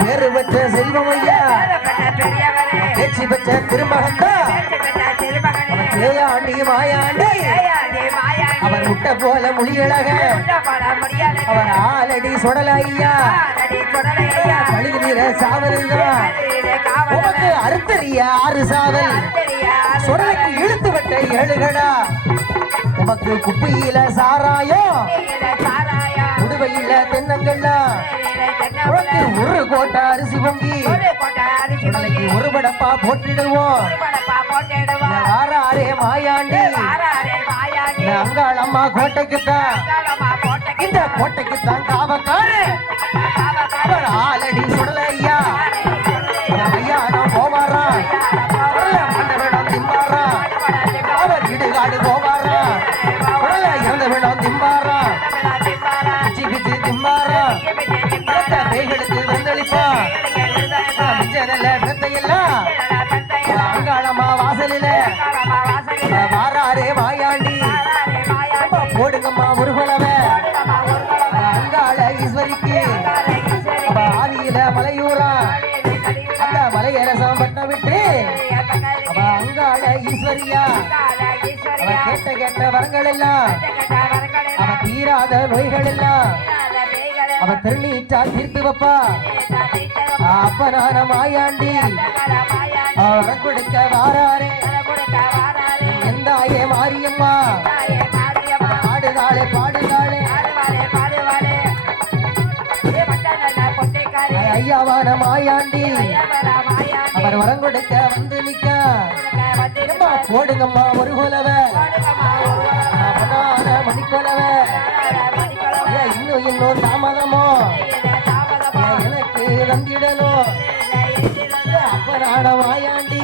பேரு பெற்ற செல்வம் ஐயா. பெற்ற திருமகந்தா பேச்சு பெற்ற திருமகனே ஏயாண்டி மாயாண்டி. அவர் முட்டை போல மொழியழக அவர் ஆலடி சுடல ஐயா. கழுகு நீர உமக்கு அறுத்தறிய ஆறு சாவல். சுடலைக்கு இழுத்து விட்ட ஏழுகடா உமக்கு குப்பையில சாராயம். சாராயா புதுவையில தென்னங்கள்ளா உனக்கு ஒரு கோட்டை அரிசி பொங்கி உடலைக்கு ஒரு படப்பா போட்டிடுவோம் வாராரே மாயாண்டி அங்காளம்மா கோட்டைக்குத்தான். இந்த கோட்டைக்குத்தான் காவக்காரு. அம்மா போடுங்கம்மா முருகலவ அங்காள ஈஸ்வரிக்கு ஆதியில மலையூரா. அந்த மலையரசம் பட்ட விட்டு அவ அங்காள ஈஸ்வரியா. அவ கேட்ட கேட்ட வரங்கள் எல்லாம் அவ தீராத நோய்கள் எல்லாம் அவ திருநீச்சா தீர்த்து வைப்பா. அப்ப நான மாயாண்டி அவ கொடுக்க வாராரே. எந்தாயே மாரியம்மா. ஐயாவான மாயாண்டி. அவர் வரம் கொடுக்க வந்து நிக்க போடுங்கம்மா ஒரு குலவ. மணிக்கொலவ. இன்னும் இன்னும் தாமதமோ? எனக்கு வந்திடணும் ஏன் அப்பனான மாயாண்டி.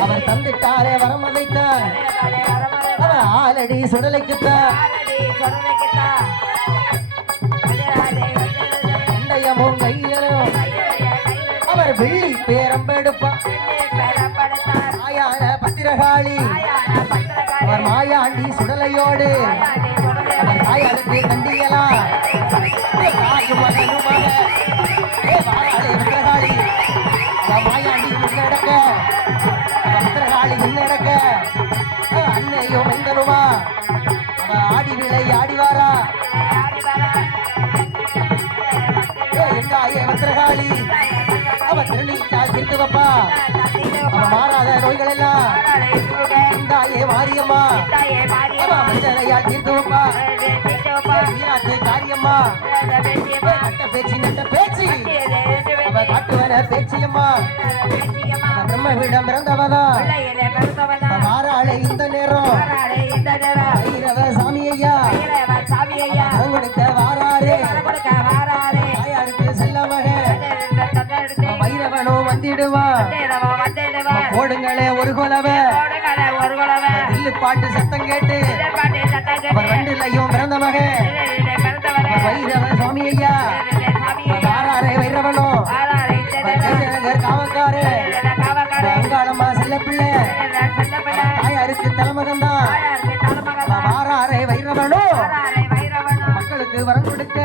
அவர் தந்துட்டாரே வரம் அதைத்தான். அவர் ஆலடி சுடலைக்குத்தான். அண்டையமும் கையிலும் அவர் வெள்ளி பேரம்பெடுப்பான் மாயான பத்திரகாளி. அவர் மாயாண்டி சுடலையோடு. அவர் தாயாளுக்கு கண்டியலாம் மாயாண்டி முன்னடக்க பத்திரகாளி முன்னடக்க அன்னையும் மைந்தனுமா ஆடி விளை ஆடிவாரா ஏ பத்திரகாளி அவ திருநீச்சால் தீர்த்து அவ மாறாத நோய்கள் எல்லாம் தாயே மாரியம்மா அவ மஞ்சளையால் தீர்த்து வீராத்து காரியம்மா. கட்ட பேச்சு நட்ட பேச்சு. அவ காட்டுவன பேச்சியம்மா. அவ பிரம்மவிடம் பிறந்தவதான் மாறாளே இந்த நேரம். ஐரவ சாமி ஐயா போடுங்களே ஒரு கொலவ. இல்லு பாட்டு சத்தம் கேட்டு. அவர் வண்டிலையும் பிறந்த மகன். வைரவ சுவாமி ஐயா. வாராரே வைரவனோ. அவர் கைநகர் காவக்காரு. அங்காளம்மா செல்ல பிள்ளை தாயாருக்கு தலைமகன் தான் வாராரே வைரவனோ. மக்களுக்கு வரம் கொடுக்க.